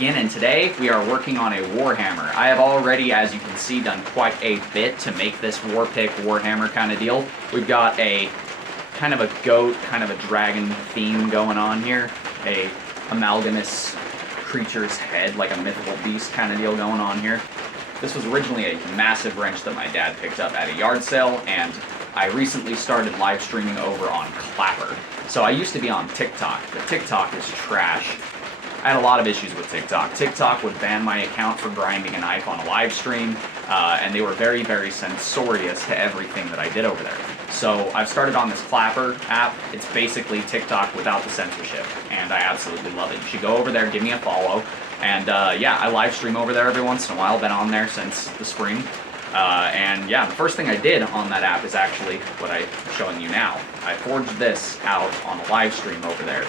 again, and today we are working on a Warhammer. I have already, as you can see, done quite a bit to make this Warpick Warhammer kind of deal. We've got a kind of a goat, kind of a dragon theme going on here, a amalgamous creature's head, like a mythical beast kind of deal going on here. This was originally a massive wrench that my dad picked up at a yard sale, and I recently started live streaming over on Clapper. So I used to be on TikTok, but TikTok is trash. I had a lot of issues with TikTok. TikTok would ban my account for grinding a knife on a live stream, and they were very, very censorious to everything that I did over there. So I've started on this Clapper app. It's basically TikTok without the censorship, and I absolutely love it. You should go over there, give me a follow, and yeah, I live stream over there every once in a while. Been on there since the spring. And yeah, the first thing I did on that app is actually what I'm showing you now. I forged this out on a live stream over there.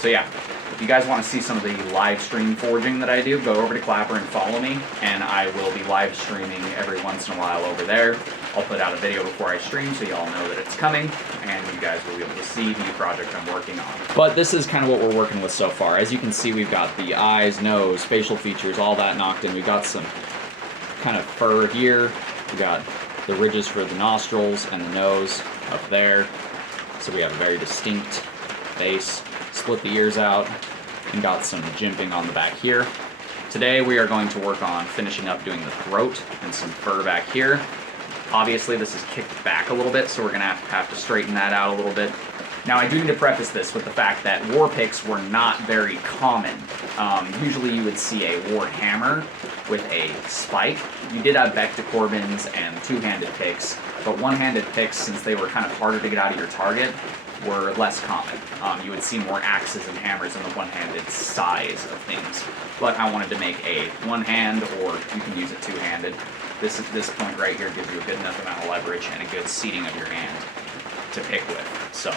So yeah, if you guys want to see some of the live stream forging that I do, go over to Clapper and follow me, and I will be live streaming every once in a while over there. I'll put out a video before I stream so y'all know that it's coming, and you guys will be able to see the project I'm working on. But this is kind of what we're working with so far. As you can see, we've got the eyes, nose, facial features, all that knocked in. We've got some kind of fur here. We got the ridges for the nostrils and the nose up there. So we have a very distinct face. Split the ears out and got some jimping on the back here. Today we are going to work on finishing up doing the throat and some fur back here. Obviously this is kicked back a little bit, so we're going to have to straighten that out a little bit. Now I do need to preface this with the fact that war picks were not very common. Usually you would see a war hammer with a spike. You did have Becta Corbins and two-handed picks, but one-handed picks, since they were kind of harder to get out of your target, were less common. You would see more axes and hammers in the one-handed size of things. But I wanted to make a one-hand, or you can use it two-handed. This point right here gives you a good enough amount of leverage and a good seating of your hand to pick with. So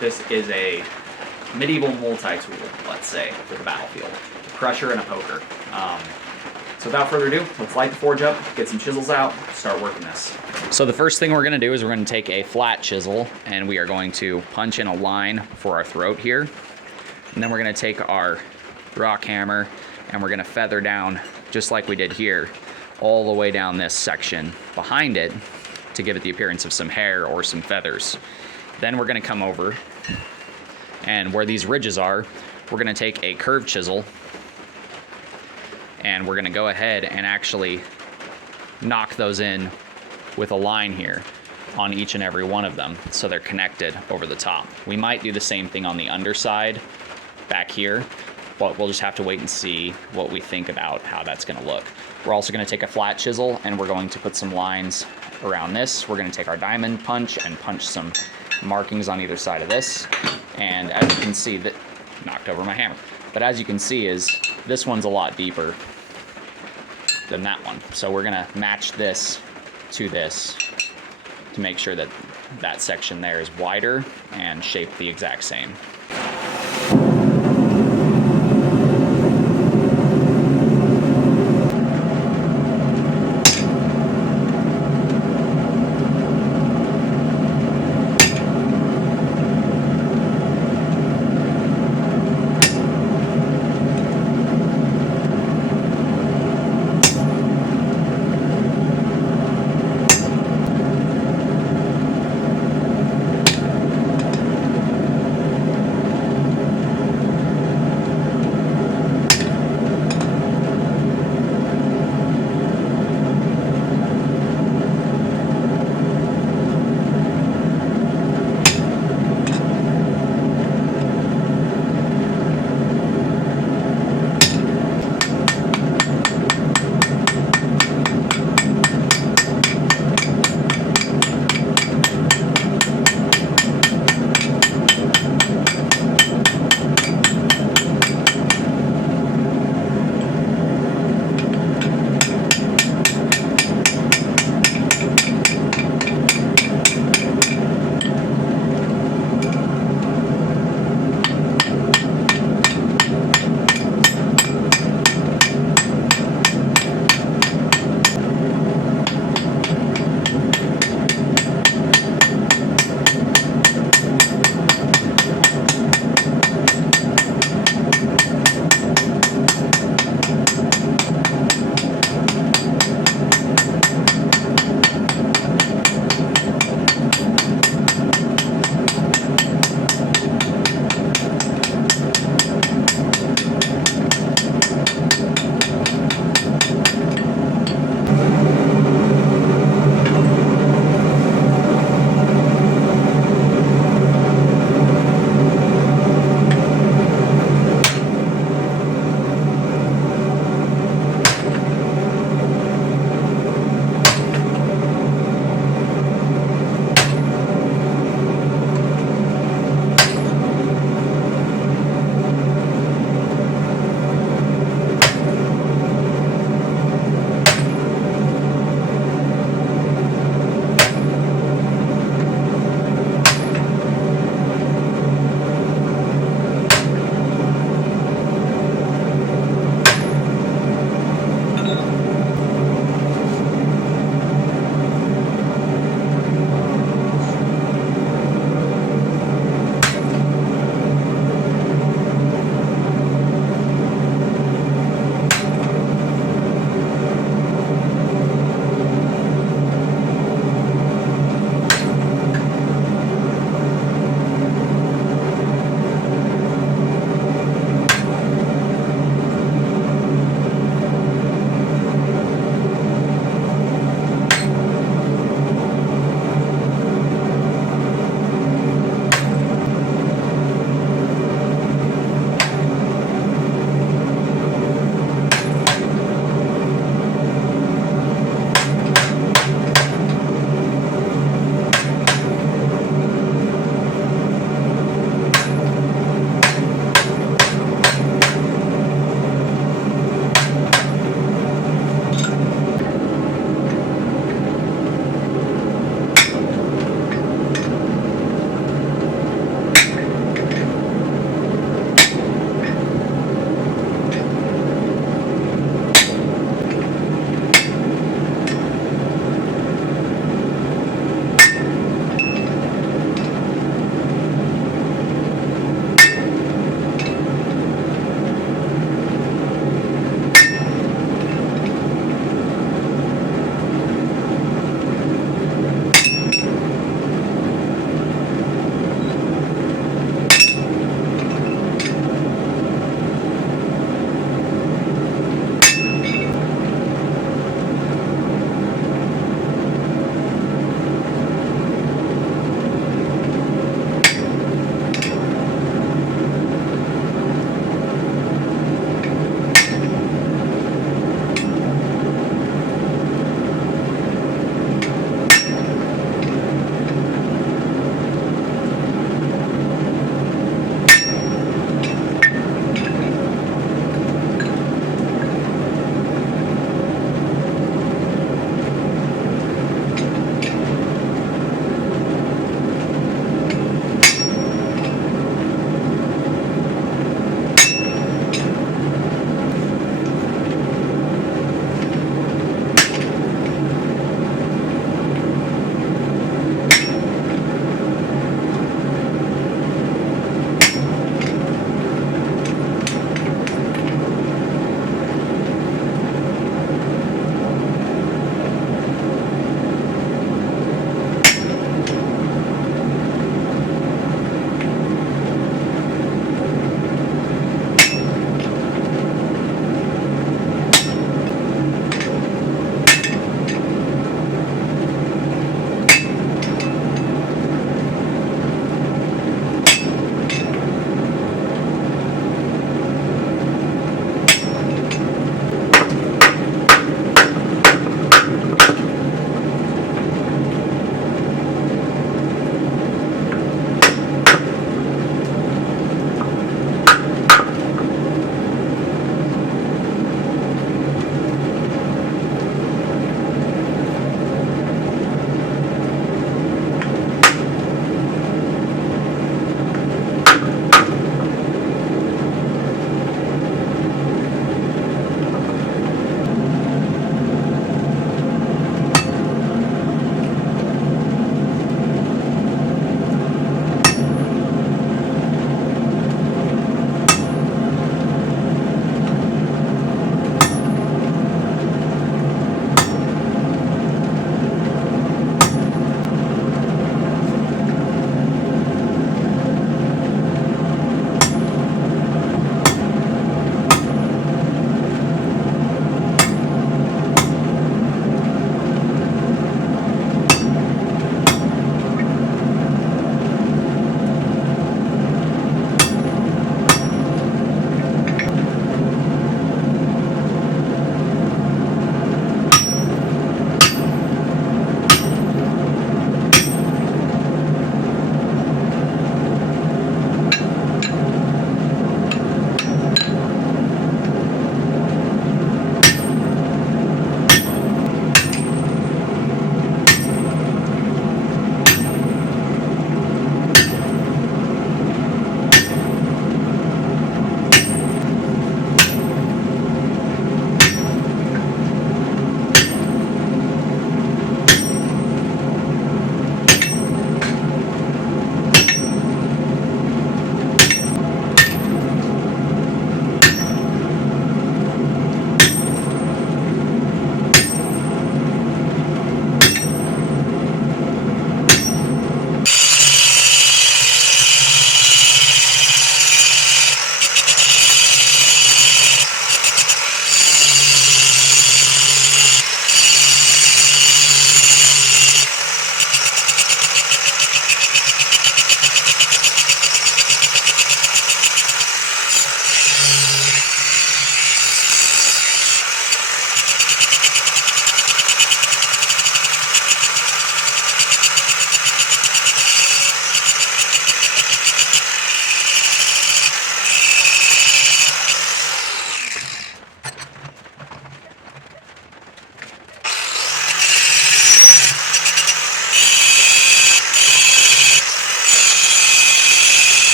this is a medieval multi-tool, let's say, for the battlefield. A crusher and a poker. So without further ado, let's light the forge up, get some chisels out, start working this. So the first thing we're going to do is we're going to take a flat chisel and we are going to punch in a line for our throat here. And then we're going to take our rock hammer and we're going to feather down, just like we did here, all the way down this section behind it to give it the appearance of some hair or some feathers. Then we're going to come over, and where these ridges are, we're going to take a curved chisel and we're going to go ahead and actually knock those in with a line here on each and every one of them so they're connected over the top. We might do the same thing on the underside back here, but we'll just have to wait and see what we think about how that's going to look. We're also going to take a flat chisel and we're going to put some lines around this. We're going to take our diamond punch and punch some markings on either side of this. And as you can see, that knocked over my hammer. But as you can see, is this one's a lot deeper than that one. So we're going to match this to this to make sure that that section there is wider and shaped the exact same.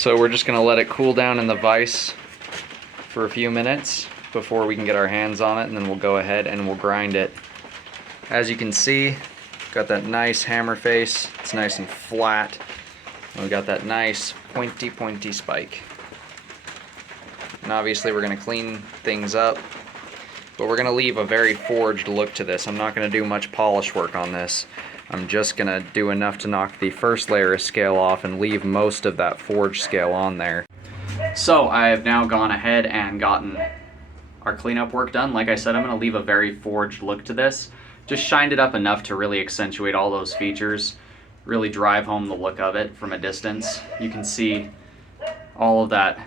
So we're just gonna let it cool down in the vise for a few minutes before we can get our hands on it, and then we'll go ahead and we'll grind it. As you can see, got that nice hammer face. It's nice and flat. And we got that nice pointy spike. And obviously we're gonna clean things up, but we're gonna leave a very forged look to this. I'm not gonna do much polish work on this. I'm just gonna do enough to knock the first layer of scale off and leave most of that forged scale on there. So I have now gone ahead and gotten our cleanup work done. Like I said, I'm gonna leave a very forged look to this. Just shined it up enough to really accentuate all those features, really drive home the look of it from a distance. You can see all of that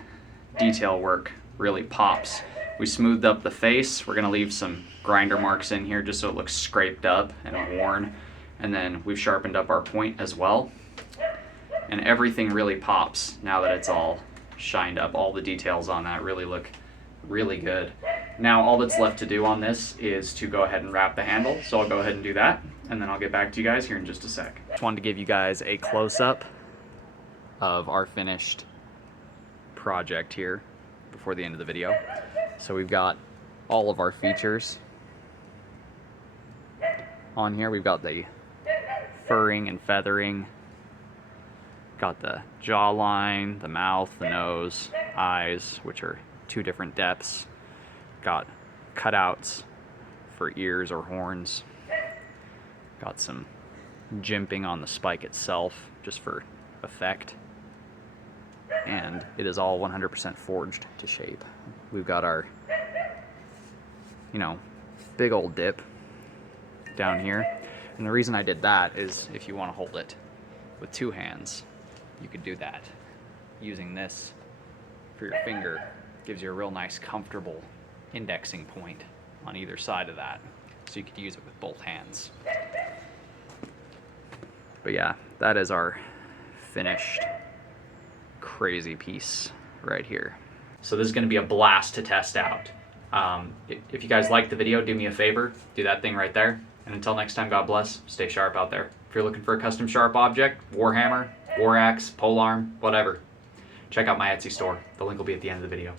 detail work really pops. We smoothed up the face. We're gonna leave some grinder marks in here just so it looks scraped up and worn. And then we've sharpened up our point as well. And everything really pops now that it's all shined up. All the details on that really look really good. Now all that's left to do on this is to go ahead and wrap the handle. So I'll go ahead and do that, and then I'll get back to you guys here in just a sec. Just wanted to give you guys a close-up of our finished project here before the end of the video. So we've got all of our features on here. We've got the furring and feathering, got the jawline, the mouth, the nose, eyes, which are 2 different depths, got cutouts for ears or horns, got some jimping on the spike itself just for effect, and it is all 100% forged to shape. We've got our, you know, big old dip down here. And the reason I did that is if you want to hold it with 2 hands, you could do that. Using this for your finger gives you a real nice, comfortable indexing point on either side of that. So you could use it with both hands. But yeah, that is our finished crazy piece right here. So this is going to be a blast to test out. If you guys liked the video, do me a favor, do that thing right there. And until next time, God bless, stay sharp out there. If you're looking for a custom sharp object, warhammer, war axe, polearm, whatever, check out my Etsy store. The link will be at the end of the video.